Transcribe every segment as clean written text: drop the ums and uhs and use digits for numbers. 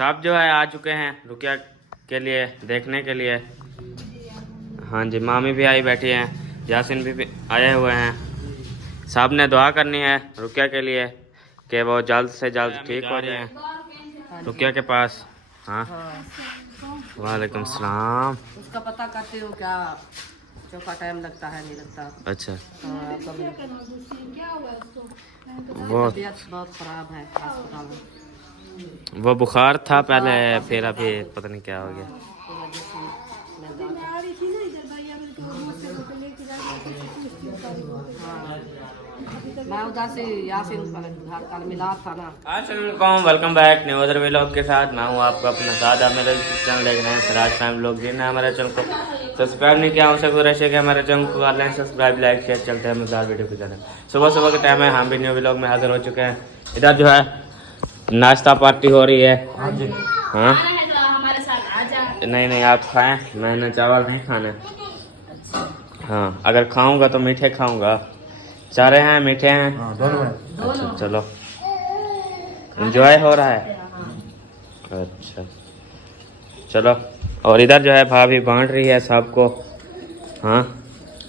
साहब जो है आ चुके हैं रुकिया के लिए देखने के लिए। हाँ जी, मामी भी आई बैठी हैं, यासिन भी आए हुए हैं। साहब ने दुआ करनी है रुकिया के लिए कि वो जल्द से जल्द ठीक हो जाए रुकिया के पास। हाँ, वालेकुम सलाम। उसका पता करते हो क्या चौका टाइम लगता है नहीं लगता? अच्छा, वो तबीयत बहुत खराब है अस्पताल में। वो बुखार था पहले, फिर अभी पता नहीं क्या हो गया। मैं उधर से यासिन घर कल मिला था ना। अस्सलाम, welcome back new other vlog के साथ। मैं हूँ आपका अपना सादा। मेरे चैनल देख रहे हैं सिराज फैमिली व्लॉग। जिन्हें हमारे चैनल को सब्सक्राइब नहीं किया उनसे गुजारिश है कि हमारे चैनल को कर लें सब्सक्राइब, लाइक शेयर। चलते हैं मजेदार वीडियो की तरफ। सुबह सुबह के टाइम है, हम भी न्यू व्लॉग में हाजिर हो चुके हैं। इधर जो है नाश्ता पार्टी हो रही है। हाँ, नहीं नहीं आप खाएं, मैंने चावल नहीं खाने। हाँ, अगर खाऊंगा तो मीठे खाऊंगा। सारे हैं मीठे हैं। हाँ, दोनों हैं। अच्छा चलो, एंजॉय हो रहा है। अच्छा चलो। और इधर जो है भाभी बांट रही है सबको। हाँ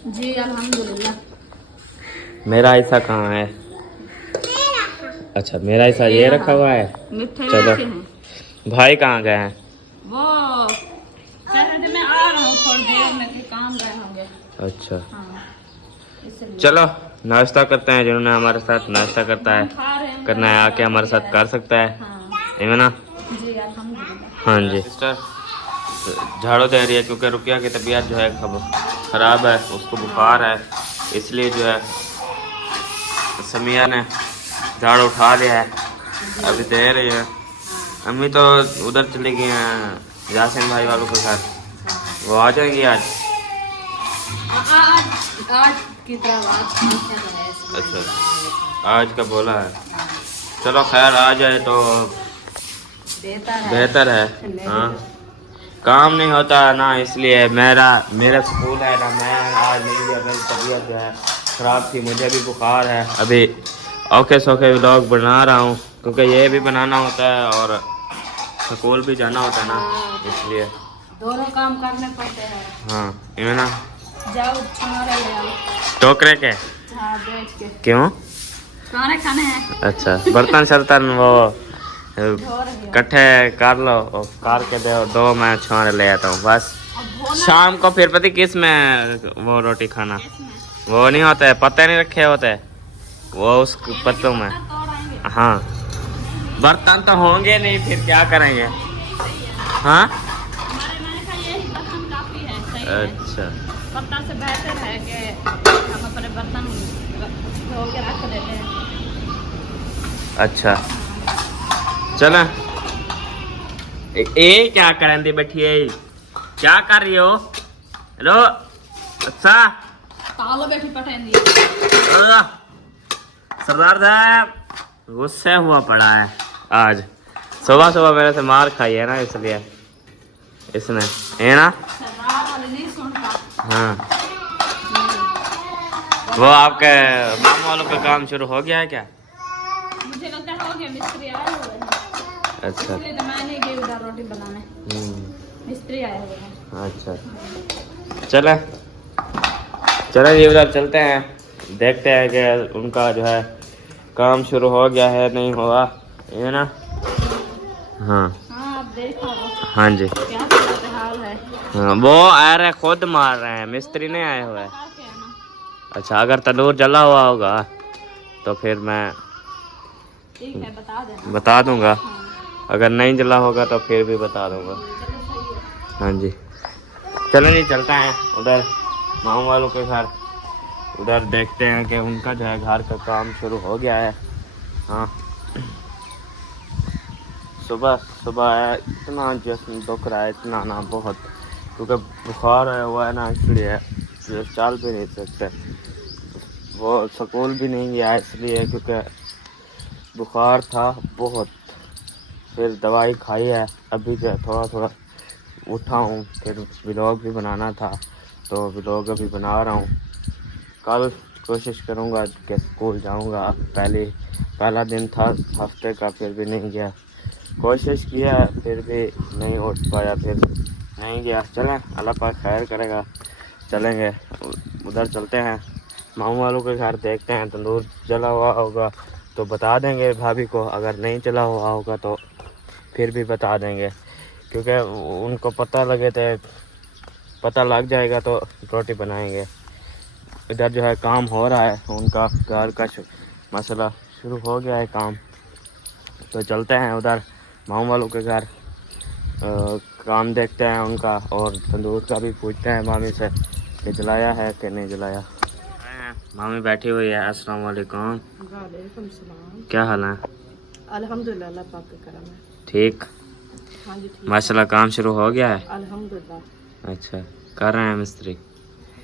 जी अल्हम्दुलिल्लाह। मेरा हिस्सा कहाँ है? अच्छा मेरा हिस्सा ये रखा हुआ है। चलो, भाई कहाँ गए हैं? वो मैं आ रहा हूँ थोड़ी देर में, कि काम गए होंगे। अच्छा हाँ, इसलिए चलो नाश्ता करते हैं। जिन्होंने हमारे साथ नाश्ता करता है खा रहे हैं। करना है आके हमारे साथ कर सकता है। हाँ इमना, जी अल्हम्दुलिल्लाह। हाँ जी। सिस्टर झाड़ू दे रही है क्योंकि रुकिया की तबीयत जो है ख़राब है, उसको बुखार है, इसलिए जो है समिया ने झाड़ू उठा लिया है, अभी दे रही है। अम्मी तो उधर चली गई हैं यासिन भाई वालों के साथ, वो आ जाएंगी आज। आज की तरह अच्छा आज का बोला है। चलो खैर आ जाए तो बेहतर है। हाँ, काम नहीं होता ना, इसलिए मेरा स्कूल है ना, मैं आज नहीं गया। मेरी तबीयत जो है ख़राब थी, मुझे भी बुखार है। अभी औखे सौखे व्लॉग बना रहा हूँ क्योंकि ये भी बनाना होता है और स्कूल भी जाना होता है ना, इसलिए दोनों काम करने पड़ते हैं। हाँ इन्हें ना जाओ छुहारे ले आओ टोकरे के। हाँ बेच के क्यों? खाने खाने हैं। अच्छा बर्तन शर्तन वो धो रही है। इकट्ठे कर लो और कार के दो, मैं छुहारे ले आता हूँ बस। शाम को फिर पता किस में वो रोटी खाना, वो नहीं होता है, पत्ते नहीं रखे होते वो उस पत्तों में। हाँ, बर्तन तो होंगे नहीं, फिर क्या करेंगे? हाँ अच्छा बर्तन से बेहतर है कि हम अपने बर्तन धो के रख देते हैं। अच्छा चलो। ए क्या करें दी बैठिए, क्या कर रही हो? हेलो अच्छा तालो बैठी पटेंदी। सरदार साहब गुस्से हुआ पड़ा है आज, सुबह सुबह मेरे से मार खाई है ना, इसलिए इसने है ना। सरदार वाले नहीं सुनता। हाँ, वो आपके मामा वालों का काम शुरू हो गया है क्या? मुझे लगता है हो गया, मिस्त्री आए हुए हैं। अच्छा इसलिए तो मैं नहीं गई उधर रोटी बनाने, मिस्त्री आए हुए हैं। अच्छा चले चले जी, उधर चलते हैं, देखते हैं कि उनका जो है काम शुरू हो गया है नहीं हुआ, है ना। हाँ हाँ आप देखो हाँ जी। क्या सूरत हाल है। हाँ, वो आ रहे खुद मार रहे हैं, मिस्त्री नहीं आए हुए। अच्छा अगर तंदूर जला हुआ होगा तो फिर मैं ठीक है बता देना। बता दूंगा, हाँ। अगर नहीं जला होगा तो फिर भी बता दूंगा। हाँ जी चलो जी, चलते हैं उधर मामू वालों के घर, उधर देखते हैं कि उनका जो है घर का काम शुरू हो गया है। हाँ सुबह सुबह है, इतना जिस्म दुख रहा है, इतना ना बहुत, क्योंकि बुखार है हुआ है ना, इसलिए चल भी नहीं सकते। वो स्कूल भी नहीं गया इसलिए, क्योंकि बुखार था बहुत। फिर दवाई खाई है, अभी जो थोड़ा थोड़ा उठा हूँ, फिर व्लॉग भी बनाना था तो व्लॉग अभी बना रहा हूँ। कल कोशिश करूँगा कि स्कूल जाऊँगा, पहला दिन था हफ्ते का, फिर भी नहीं गया। कोशिश किया फिर भी नहीं उठ पाया, फिर नहीं गया। चलें, अल्लाह पाक खैर करेगा, चलेंगे उधर चलते हैं मामू वालों के घर, देखते हैं तंदूर जला हुआ होगा तो बता देंगे भाभी को, अगर नहीं जला हुआ होगा तो फिर भी बता देंगे, क्योंकि उनको पता लग जाएगा तो रोटी बनाएंगे। इधर जो है काम हो रहा है, उनका घर का मसला शुरू हो गया है काम, तो चलते हैं उधर मामू वालों के घर, काम देखते हैं उनका, और तंदूर का भी पूछते हैं मामी से कि जलाया है कि नहीं जलाया। मामी बैठी हुई है। अस्सलाम वालेकुम। वालेकुम सलाम। क्या हाल है? अल्हम्दुलिल्लाह, अल्लाह पाक का करम है। ठीक। हाँ जी ठीक। माशाल्लाह काम शुरू हो गया है? अल्हम्दुलिल्लाह। अच्छा, कर रहे हैं मिस्त्री?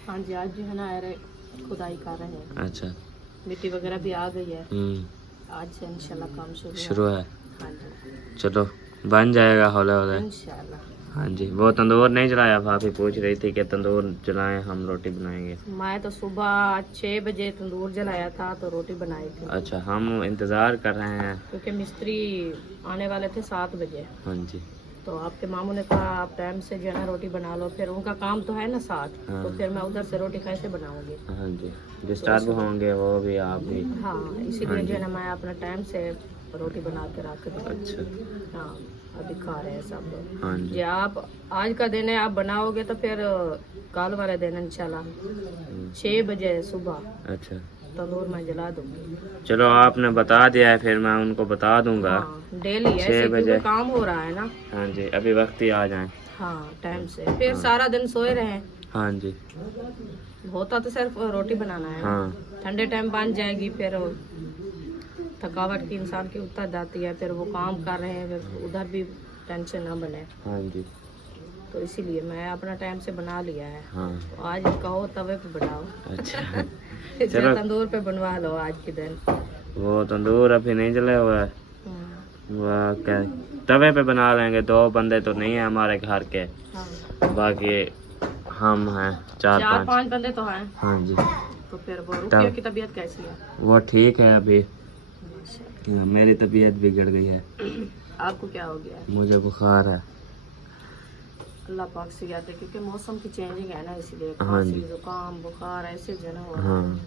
हाँ जी, आज जो है ना खुदाई कर रहे हैं। अच्छा, मिट्टी वगैरह भी आ गई है, आज से इंशाल्लाह काम शुरू है। हाँ जी, चलो बन जाएगा हौले हौले इंशाल्लाह। हाँ जी। वो तंदूर नहीं जलाया, भाभी पूछ रही थी कि तंदूर जलाएं, हम रोटी बनाएंगे। मैं तो सुबह 6 बजे तंदूर जलाया था तो रोटी बनाई थी। अच्छा, हम इंतज़ार कर रहे हैं क्योंकि मिस्त्री आने वाले थे 7 बजे। हाँ जी। तो आपके मामू ने कहा आप टाइम से जो है ना रोटी बना लो, फिर उनका काम तो है ना 7, हाँ। तो फिर मैं उधर से रोटी कैसे बनाऊंगी? हाँ जी, डिस्टर्ब होंगे वो भी, आप भी। हाँ, इसीलिए जो है ना मैं अपना टाइम से रोटी बना के रख दी। अच्छा हाँ, अभी खा रहे हैं सब लोग। हाँ जी। ये आप आज का दिन है, आप बनाओगे तो फिर कल वाले दिन इंशाल्लाह 6 बजे सुबह अच्छा, तंदूर मैं जला दूंगी। चलो आपने बता दिया है, फिर मैं उनको बता दूंगा। हाँ, डेली 6 ऐसे बजे क्योंकि काम हो रहा है ना। हाँ जी, अभी वक्त ही आ जाए। हाँ, टाइम से फिर सारा दिन सोए रहे। हाँ जी। होता तो सिर्फ रोटी बनाना है। हाँ ठंडे टाइम बन जाएगी, फिर थकावट की इंसान की उतर जाती है, फिर वो काम कर रहे हैं, फिर उधर भी टेंशन ना बने। हाँ जी। तो इसीलिए मैं अपना टाइम से बना लिया है। हाँ तो आज कहो तवे पे बनाओ। अच्छा चलो तंदूर पे बनवा लो आज के दिन। वो तंदूर अभी नहीं जला हुआ है, वो क्या तवे पे बना लेंगे। 2 बंदे तो नहीं है हमारे घर के, हाँ। बाकी हम हैं 4-5 बंदे तो हैं। हाँ जी। तो फिर वो रुकिया की तबीयत कैसी है? वो ठीक है अभी। मेरी तबीयत बिगड़ गई है। आपको क्या हो गया है? मुझे बुखार है। अल्लाह पाक से याद है, क्योंकि मौसम की चेंजिंग है ना, इसलिए हाँ जी। खांसी जुकाम बुखार ऐसे जो है हो रहा है। हाँ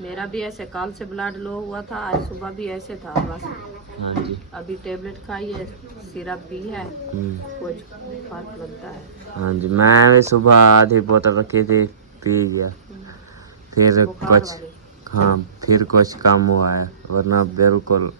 मेरा भी ऐसे कल से ब्लड लो हुआ था, आज सुबह भी ऐसे था बस। हाँ जी। अभी टेबलेट खाई है, सिरप भी है, कुछ फर्क लगता है। हाँ जी, मैं भी सुबह आधी बोतल रखी थी, पी गया, फिर बुखार कुछ वाली। हाँ फिर कुछ कम हुआ है, वरना बिल्कुल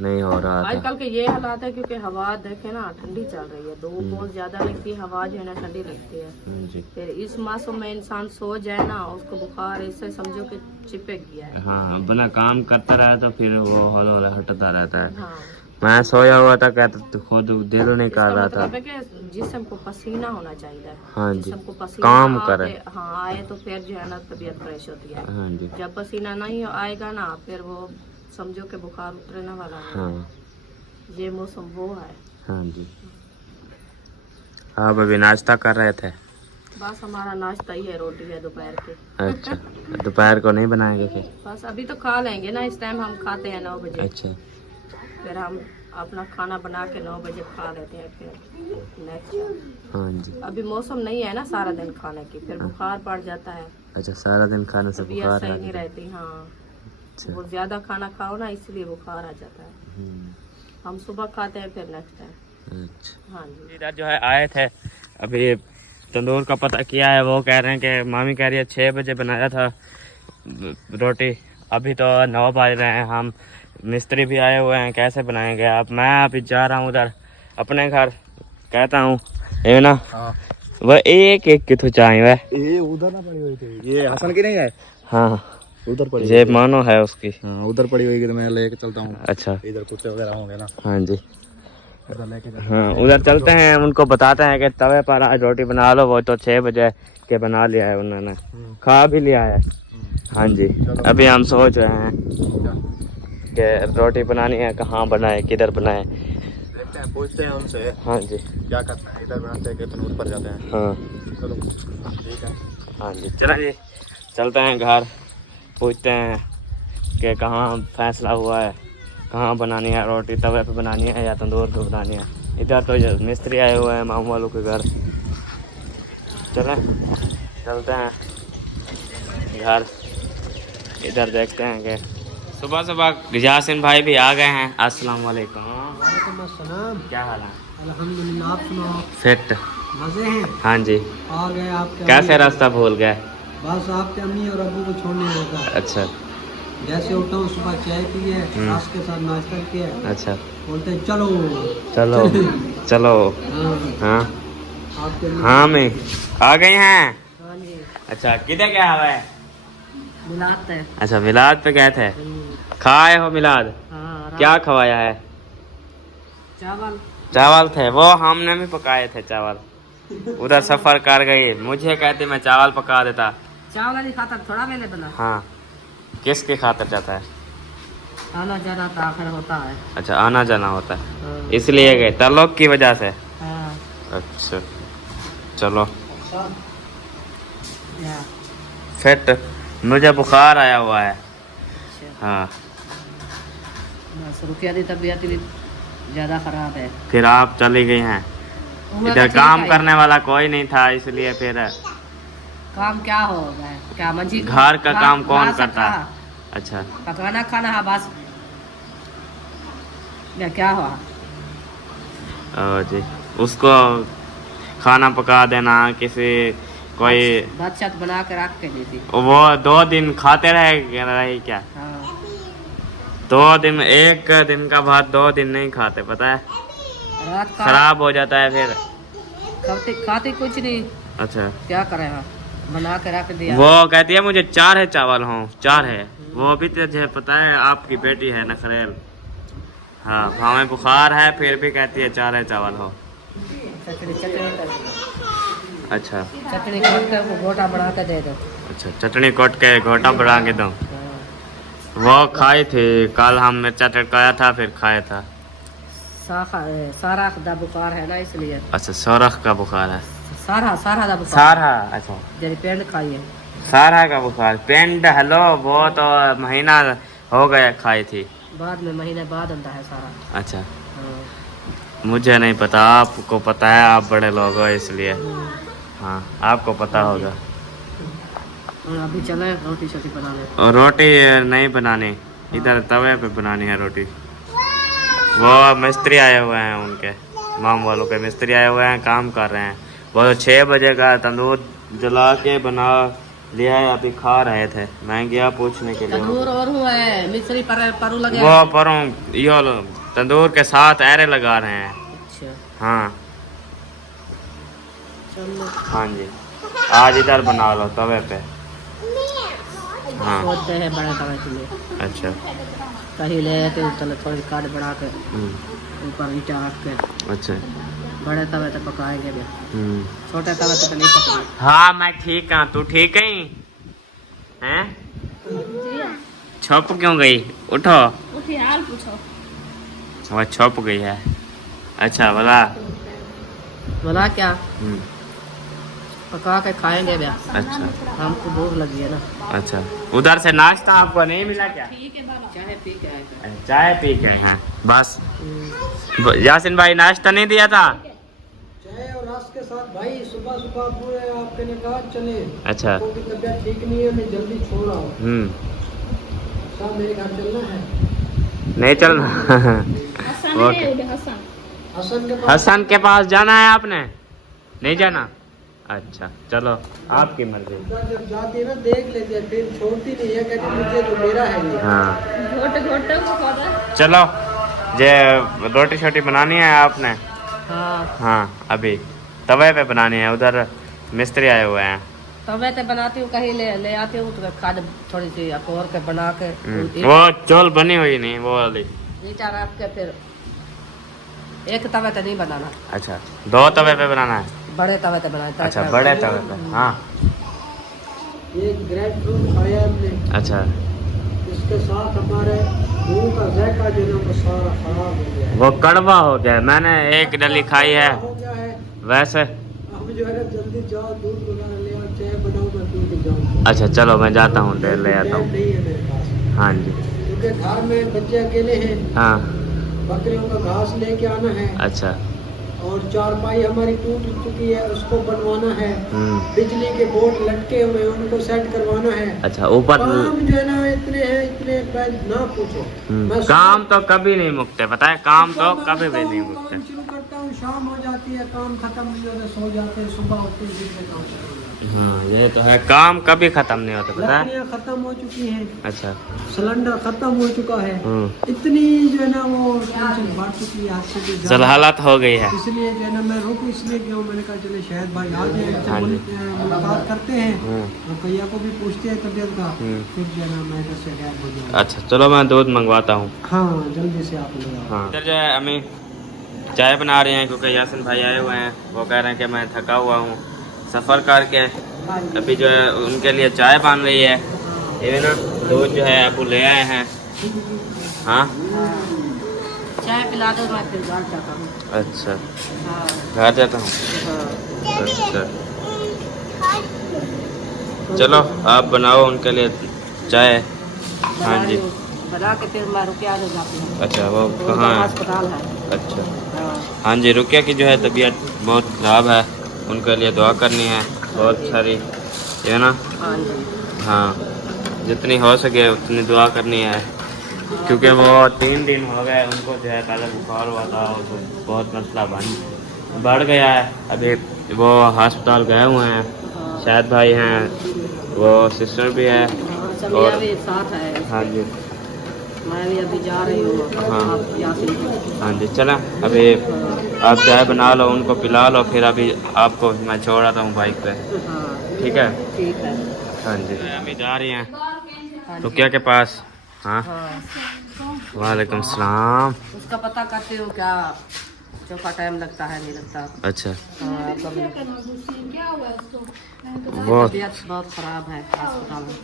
नहीं हो रहा था। आजकल के ये हालात है क्योंकि हवा देखे ना ठंडी चल रही है, धूप बहुत ज्यादा लगती है, हवा जो है ना ठंडी लगती है। हाँ जी। फिर इस मौसम में इंसान सो जाए ना, उसको बुखार ऐसे समझो कि चिपक गया है। हाँ, अपना काम करता रहा तो फिर वो हौले हौले हटता रहता है। हाँ, मैं सोया हुआ था, कहता तो खुद दिल नहीं कर रहा था। मतलब है कि जिस्म को पसीना होना चाहिए। हाँ जी, जिस्म को पसीना काम करे। हाँ आए तो फिर जो है ना तबीयत फ्रेश होती है। हाँ जी। जब पसीना नहीं आएगा ना, फिर वो समझो कि बुखार उतरने वाला है। हाँ ये मौसम वो है। हाँ जी। आप अभी नाश्ता कर रहे थे? बस हमारा नाश्ता ही है, रोटी है दोपहर के। अच्छा, दोपहर को नहीं बनाएंगे फिर? बस अभी तो खा लेंगे ना, इस टाइम हम खाते हैं 9 बजे। अच्छा, फिर हम अपना खाना बना के 9 बजे खा लेते हैं फिर नेक्स्ट। हाँ जी। अभी मौसम नहीं है ना सारा दिन खाने की, फिर बुखार पड़ जाता है, अच्छा, सारा दिन खाने से तबीयत बुखार सही आ नहीं गया। रहती। हाँ, अच्छा। बहुत ज्यादा खाना खाओ ना, इसलिए बुखार आ जाता है। हम सुबह खाते हैं फिर नेक्स्ट टाइम। अच्छा, हाँ जी। इधर जो है आए थे, अभी तंदूर का पता किया है। वो कह रहे हैं कि मामी कह रही है 6 बजे बनाया था रोटी, अभी तो 9 बज रहे हैं। हम मिस्त्री भी आए हुए हैं, कैसे बनाएंगे आप? मैं अभी जा रहा हूँ उधर अपने घर, कहता हूँ ये ना। हाँ। वह एक एक किथु चाहे वह ये उधर ना पड़ी हुई थी, ये हसन की नहीं है? हाँ, उधर पड़ी ये मानो है उसकी। हाँ, उधर पड़ी हुई, तो मैं लेके चलता हूँ। अच्छा, इधर कुत्ते वगैरह होंगे ना, हाँ जी। उधर लेके हाँ, उधर चलते हैं, उनको बताते हैं कि तवे पर आज रोटी बना लो। वो तो 6 बजे के बना लिया है उन्होंने, खा भी लिया है। हाँ जी, अभी हम सोच रहे हैं कि रोटी बनानी है, कहाँ बनाए, किधर बनाए। देखते हैं, पूछते हैं उनसे। हाँ जी, क्या करते हैं, इधर बनाते हैं कि तनूर पर जाते हैं? हाँ चलो ठीक है। हाँ जी, चलो जी चलते हैं घर, पूछते हैं कि कहाँ फैसला हुआ है, कहाँ बनानी है रोटी, तवे पे बनानी है या तंदूर पे बनानी है। इधर तो मिस्त्री आए हुए हैं मामू वालों के घर। चलते हैं घर, इधर देखते हैं कि सुबह सुबह यासिन भाई भी आ गए हैं। अस्सलाम वालेकुम। क्या हाल है? अल्हम्दुलिल्लाह। आप सुनाओ? फिट। मजे हैं? हाँ जी। आ गए आपके कैसे अम्मी? रास्ता भूल गए? बस आपके अम्मी और अब्बू को छोड़ने आया था। अच्छा जैसे उठा हूँ सुबह चाय पिए, सास के साथ नाश्ता किया, अच्छा। बोलते हैं चलो चलो चलो। हाँ, हाँ आपके अम्मी हाँ मैं आ गई हैं। हाँ जी, अच्छा किधर क्या हुआ है? मिलाते हैं। अच्छा मिलाद पे गए थे, खाए हो मिलाद? हाँ, क्या खवाया है? चावल। चावल थे, वो हमने भी पकाए थे चावल। उधर सफर कर गई, मुझे कहती मैं चावल पका देता। चावल नहीं खाता, थोड़ा मैंने बना। हाँ किसके खातर जाता है? आना जाना तो आखिर होता है। अच्छा आना जाना होता है, हाँ। इसलिए गए ताल्लुक की वजह से। हाँ, अच्छा चलो। या, फिट मुझे बुखार आया हुआ है। अच्छा। हाँ बस रुकिया की तबीयत भी ज़्यादा ख़राब है। फिर आप चली गई हैं, उम्र इधर का काम ठीक है। करने वाला कोई नहीं था, इसलिए फिर काम क्या होगा? क्या मंजी घर का काम कौन सकता करता है? है? अच्छा पकाना खाना है बस। या क्या हुआ? ओ जी, उसको खाना पका देना, किसी कोई भात छत बना के रख के दी थी। वो 2 दिन खाते रहे क्या? हाँ, 2 दिन, एक दिन का भात 2 दिन नहीं खाते, पता है रात का खराब हो जाता है फिर। खाते कुछ नहीं, अच्छा क्या करें? हाँ, बना के रख दिया। वो कहती है मुझे 4 है चावल, हो 4 है। वो भी तुझे पता है आपकी बेटी है नखरेल। हाँ हमें बुखार है फिर भी कहती है 4 है चावल हो। चटनी अच्छा चटनी काट कर वो गोटा बना के दे दो। अच्छा, चटनी कोट के घोटा बढ़ा के दो। हाँ। वो खाई थी कल, हम मिर्चा चटकाया था फिर खाया था। सारा दा बुखार है ना, इसलिए। अच्छा सोरख का बुखार है? सारा दा बुखार। सारा, अच्छा जरी पेंड खाइए। सारा का बुखार, पेंट हेलो, वो तो महीना हो गया खाई थी। बाद में महीने बाद आता है सारा। अच्छा हाँ। मुझे नहीं पता, आपको पता है, आप बड़े लोग हो इसलिए। हाँ आपको पता होगा। और अभी चले रोटी छोटी बनाने। और रोटी नहीं बनानी, इधर तवे पे बनानी है रोटी। वो मिस्त्री आए हुए हैं, उनके माम वालों के मिस्त्री आए हुए हैं, काम कर रहे हैं। वो 6 बजे का तंदूर जला के बना लिया है, अभी खा रहे थे। मैं गया पूछने के लिए। तंदूर और हुआ है, मिस्त्री परू लगे। वो परों यो तंदूर के साथ ऐरे लगा रहे हैं। अच्छा हाँ चलो, हाँ जी, आज इधर बना लो तवे पे। हाँ सोचते हैं बड़े तवे के लिए। अच्छा कहीं ले आते चलो, थोड़ी काट बढ़ा के हम्म, ऊपर ईटा रख के अच्छा बड़े तवे तो पकाएंगे भी। हम्म। छोटे तवे तो नहीं पकड़े। हाँ मैं ठीक हूँ, तू ठीक है? हैं? छुप क्यों गई? उठो। उठी हाल पूछो। वो छुप गई है। अच्छा बोला। बोला क्या? हम्म, पका के खाएंगे भी। अच्छा हमको भूख लगी है ना। अच्छा, उधर से नाश्ता आपको नहीं मिला क्या? चाय पी के आए थे। चाय पी के हैं बस। यासिन भाई नाश्ता नहीं दिया था? चाय और रस के साथ भाई सुबह सुबह पूरे आपके ने कहा चले। अच्छा आपकी तबीयत ठीक नहीं है, मैं जल्दी छोड़ रहा हूँ। साहब मेरे घर चलना है। नहीं चलना। ओके। हसन के पास। हसन के पास जाना है आपने? नहीं जाना? अच्छा चलो आपकी मर्जी। उधर जब जाती है ना देख लेती है, फिर छोड़ती नहीं है, कहती मुझे तो मेरा है ये। हाँ चलो, जे रोटी छोटी बनानी है आपने? हाँ, हाँ अभी तवे पे बनानी है, उधर मिस्त्री आए हुए हैं। तवे तो बनाती हूँ, कहीं ले आती हूँ तो खाद थोड़ी सी अकोर के बना के वो चोल बनी हुई नहीं, वो वाली। ईटा रख के फिर एक तवे तो नहीं बनाना। अच्छा 2 तवे पे बनाना है? बड़े तवे तो बनाते। अच्छा बड़े तवे पे। हाँ ये ग्रेप फ्रूट खाया हमने, अच्छा, इसके साथ हमारे मुंह का जायका जो है वो सारा खराब हो गया है। वो कड़वा हो गया। मैंने एक डली खाई है हो गया है। वैसे। अब जो है ना जल्दी जाओ, दूध वगैरह ले आओ, चाय बनाओ, मैं पी के जाऊँ। अच्छा चलो मैं जाता हूँ, ले आता टाइम हूँ। नहीं है मेरे पास, हाँ जी क्योंकि के घर में बच्चे अकेले हैं, हाँ बकरियों का घास लेके आना है, अच्छा और चारपाई हमारी टूट चुकी है, उसको बनवाना है, बिजली के बोर्ड लटके हुए हैं, उनको सेट करवाना है। अच्छा ऊपर काम जो है ना इतने हैं, इतने ना पूछो। मैं काम तो कभी नहीं मुकते, पता है काम तो कभी भी नहीं मुकते। काम शुरू करता हूँ, शाम हो जाती है, काम खत्म नहीं होता, सो जाते हैं, सुबह उठते हैं, दिन में काम करते हैं। हाँ ये तो है, काम कभी खत्म नहीं होता, पता है। लकड़ियाँ खत्म हो चुकी हैं, अच्छा सिलेंडर खत्म हो चुका है, इतनी जो है ना वो टेंशन बढ़ चुकी है, हाथ से भी ज्यादा। जलहालत हो गई है। इसलिए जो है ना मैं रुक इसलिए गया हूँ, मैंने कहा चले शायद भाई आ हाँ जी। जाए, मुलाकात करते हैं, रुपया को भी पूछते हैं तबियत का, फिर जो है ना मैं इधर से गायब हो जाऊँ। अच्छा चलो मैं दूध मंगवाता हूँ। हाँ जल्दी से आप ले आओ। हाँ इधर जो है अम्मी चाय बना रहे हैं, क्योंकि यासिन भाई आए हुए हैं, वो कह रहे हैं कि मैं थका हुआ हूँ सफ़र करके। अभी जो है उनके लिए चाय बन रही है, ये ना दूध जो है आपको ले आए हैं। हाँ चाय पिला दो, मैं फिर घर जाता हूँ। अच्छा हाँ घर जाता हूँ। हाँ। अच्छा चलो आप बनाओ उनके लिए चाय। हाँ जी बना के फिर मैं रुकिया दे जाती हूँ। अच्छा वो कहाँ है? अस्पताल है। अच्छा हाँ हाँ जी, रुकिया की जो है तबीयत बहुत ख़राब है, उनके लिए दुआ करनी है बहुत सारी, है ना। हाँ जी हाँ जितनी हो सके उतनी दुआ करनी है, क्योंकि वो 3 दिन हो गए उनको जो है पहले बुखार हुआ था, तो बहुत मसला बढ़ गया है। अभी वो अस्पताल गए हुए हैं, शायद भाई हैं, वो सिस्टर भी है, और भी साथ है। हाँ जी मैं भी अभी जा रही हूँ। हाँ आप यासिन हाँ जी चलें, अभी आप चाय बना लो, उनको पिला लो, फिर अभी आपको मैं छोड़ आता हूँ बाइक पे। हाँ ठीक है ठीक है। हाँ जी अभी जा रही हैं रुकिया के पास। हाँ वालेकुम सलाम। उसका पता करते हो क्या चौका टाइम लगता है नहीं लगता। अच्छा हाँ, वो तबीयत बहुत ख़राब है अस्पताल में।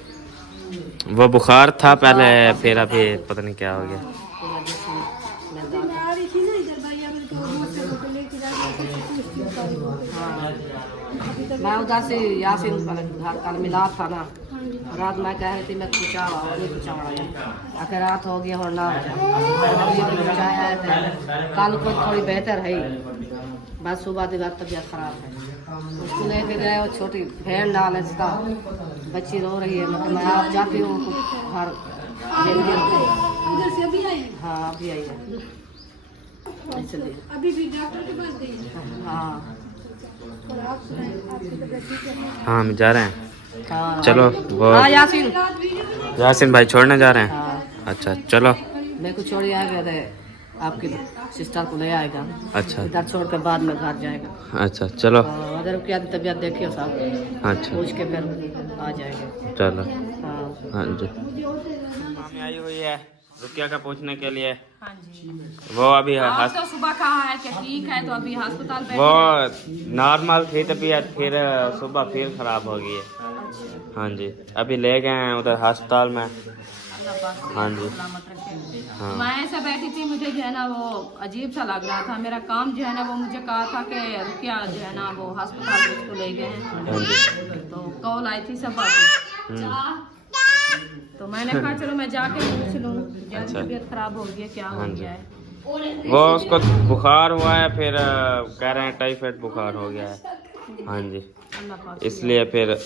वो बुखार था पहले, फिर अभी पता नहीं क्या हो गया। मैं उधर से यासिन घर कल मिला था ना, रात मैं कह रही थी मैं पूछा नहीं पूछा आखिर रात हो गया और ना कल को थोड़ी बेहतर है, बस सुबह के बाद तबीयत खराब है। उसको लेके गए, वो छोटी बहन डाल है इसका, बच्ची रो रही है, मतलब मैं आप जाती हूँ घर। हाँ अभी आई है, इसलिए अभी भी डॉक्टर के पास गई है। हाँ और आप सुनाएं, आपकी तबीयत ठीक है? हाँ हम जा रहे हैं। हाँ चलो वो हाँ यासिन यासिन भाई छोड़ने जा रहे हैं। हाँ अच्छा चलो। मेरे को छोड़ आएगा थे, आपकी सिस्टर को ले आएगा, अच्छा इधर छोड़ कर बाद में घर जाएगा। अच्छा चलो। अगर क्या तबीयत देखियो साहब, अच्छा पूछ के फिर आ जाएंगे। चलो। हाँ हाँ जी मामी आई हुई है रुकिया का पूछने के लिए। हाँ जी वो अभी आप तो सुबह कहा है कि ठीक है, तो अभी अस्पताल वो नॉर्मल थी तबीयत, फिर सुबह फिर खराब हो गई है। हाँ जी अभी ले गए हैं उधर अस्पताल में। हाँ जी हाँ मैं ऐसा बैठी थी, मुझे जो है ना वो अजीब सा लग रहा था। मेरा काम जो है ना वो मुझे कहा था कि रुकिया जो है ना वो अस्पताल में उसको ले गए हैं, हाँ जी तो कॉल आई थी सब बात, तो मैंने कहा चलो मैं जाके पूछ लूँ, अच्छा। तबीयत खराब हो गई है, क्या हो हाँ जी। गया है। वो उसको बुखार हुआ है, फिर कह रहे हैं टाइफाइड बुखार हो गया है। हाँ जी अल्लाह पाक। इसलिए फिर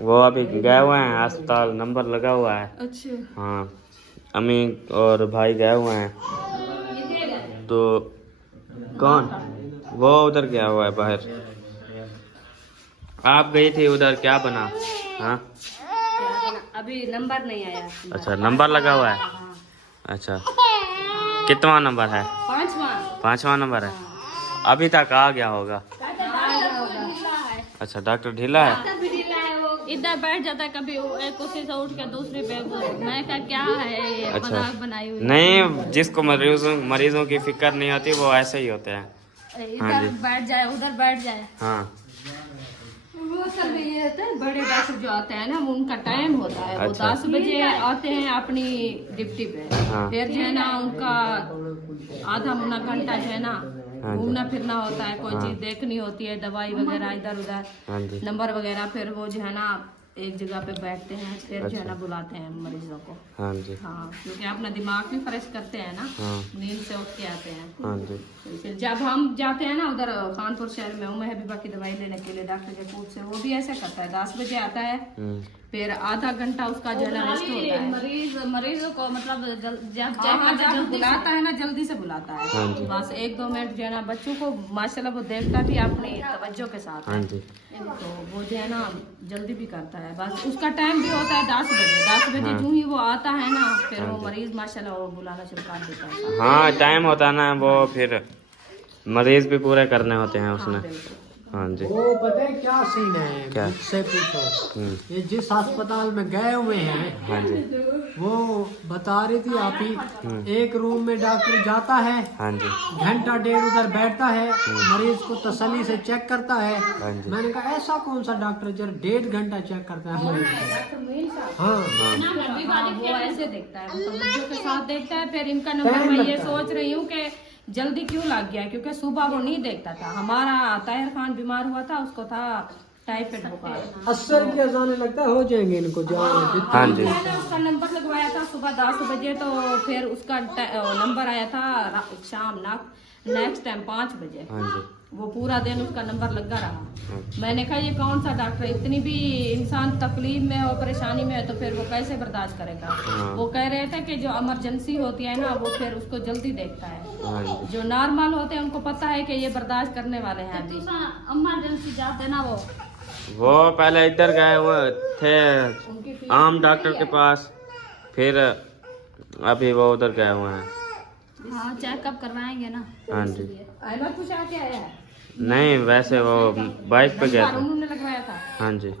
वो अभी गए हुए हैं अस्पताल, नंबर लगा हुआ है। अच्छा हाँ अम्मी और भाई गए हुए हैं, तो कौन वो उधर गया हुआ है बाहर। आप गई थी उधर, क्या बना? हाँ अभी नंबर नहीं आया। अच्छा नंबर लगा हुआ है। अच्छा कितना नंबर है? 5वां नंबर है। अभी तक आ गया होगा। अच्छा डॉक्टर ढीला है। इधर बैठ जाता है, कभी एक कुर्सी से उठ के दूसरी पे, मैं क्या है ये अच्छा मजाक बनाई हुई। नहीं, जिसको मरीजों की फिक्र नहीं होती वो ऐसे ही होते हैं। हाँ इधर जी। बैठ जाए उधर बैठ जाए। हाँ वो सब ये होता है, बड़े डॉक्टर जो आते हैं ना वो उनका टाइम होता है, वो अच्छा। 10 बजे आते हैं अपनी ड्यूटी पे, हाँ। फिर जो है ना उनका आधा मुना घंटा जो है ना हाँ जी। घूमना फिरना होता है, कोई हाँ। चीज देखनी होती है, दवाई वगैरह इधर उधर हाँ जी नंबर वगैरह, फिर वो जो है ना एक जगह पे बैठते हैं, फिर जो है ना बुलाते हैं मरीजों को। हाँ जी। हाँ, क्योंकि अपना दिमाग भी फ्रेश करते हैं ना, हाँ। नींद से उठ के आते हैं। हाँ जी। तो फिर जब हम जाते हैं ना उधर कानपुर शहर में उमर हबीबा की दवाई लेने के लिए डॉक्टर के पूछ से, वो भी ऐसे करता है, 10 बजे आता है, फिर आधा घंटा उसका जो है ना रेस्ट होता है। मरीजों को मतलब जब बुलाता है ना जल्दी से बुलाता है। हाँ जी। बस 1-2 मिनट जो है ना बच्चों को माशाल्लाह वो देखता भी अपनी तवज्जो के साथ है। हाँ जी। तो वो जो है ना जल्दी भी करता है। बस उसका टाइम भी होता है 10 बजे। 10 बजे जो ही वो आता है ना, फिर वो मरीज माशाल्लाह वो बुलाना शुरू कर देता है। हाँ, टाइम होता है ना, वो फिर मरीज भी पूरे करने होते हैं उसने। हाँ जी। वो पता है क्या सीन है, क्या? मुझसे पूछो। ये जिस अस्पताल में गए हुए हैं, हाँ जी। वो बता रही थी आप ही, एक रूम में डॉक्टर जाता है, हाँ जी। घंटा डेढ़ उधर बैठता है, मरीज को तसल्ली से चेक करता है। हाँ जी। मैंने कहा ऐसा कौन सा डॉक्टर जो 1.5 घंटा चेक करता है मरीज को? हाँ, वो ऐसे देखता है, मतलब बच्चों के साथ देखता है। फिर इनका नंबर मैं ये सोच रही हूँ कि जल्दी क्यों लग गया, क्योंकि सुबह वो नहीं देखता था। हमारा ताहिर खान बीमार हुआ था, उसको था टाइफाइड बुखार। असर क्या जाने लगता है, हो जाएंगे इनको हाँ जी। मैंने उसका नंबर लगवाया था सुबह 10 बजे, तो फिर उसका नंबर आया था शाम नेक्स्ट टाइम 5 बजे। हाँ जी। वो पूरा दिन उसका नंबर लगा रहा। मैंने कहा ये कौन सा डॉक्टर है, इतनी भी इंसान तकलीफ में और परेशानी में है तो फिर वो कैसे बर्दाश्त करेगा। वो कह रहे थे कि जो इमरजेंसी होती है ना, वो फिर उसको जल्दी देखता है। हाँ जी। जो नॉर्मल होते हैं उनको पता है कि ये बर्दाश्त करने वाले हैं। अभी इमरजेंसी जाते ना वो पहले इधर गए हुए थे आम डॉक्टर के पास, फिर अभी वो उधर गए हुए हैं। हाँ, चेकअप करवाएंगे ना। हाँ जी। पूछा क्या है? नहीं, वैसे वो बाइक पे गया था। उन्होंने लगवाया था। हाँ जी। वो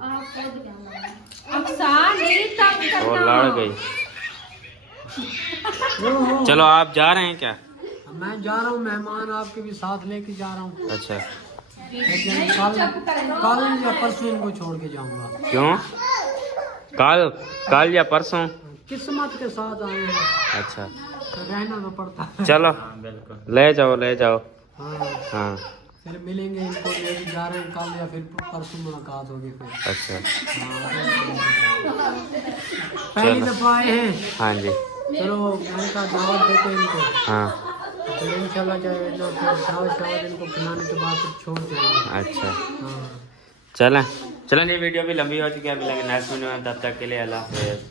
वो लड़ गई। चलो, आप जा रहे हैं क्या? मैं जा रहा हूँ, मेहमान आपके भी साथ लेके जा रहा हूँ। अच्छा। लेकिन कल या परसों इनको छोड़ के जाऊंगा। क्यों? कल या परसों? किस्मत के साथ आए हैं, अच्छा, तो रहना तो पड़ता है। चलो ले जाओ, ले जाओ। हाँ, हाँ। फिर मिलेंगे, इनको लेके जा रहे हैं कल या फिर परसों मुलाकात होगी फिर। अच्छा। पहली दफा आए हैं। हाँ जी। चलो मैंने कहा दावत देते हैं इनको, हाँ। फिर इंशाल्लाह चाहे ना फिर दावत इनको खिलाने के बाद फिर छोड़ जाएंगे। अच्छा, हाँ, चलें। ये वीडियो भी लंबी हो चुकी है, अभी लेकिन नेक्स्ट वीडियो में, तब तक के लिए अल्लाह हाफ़िज़।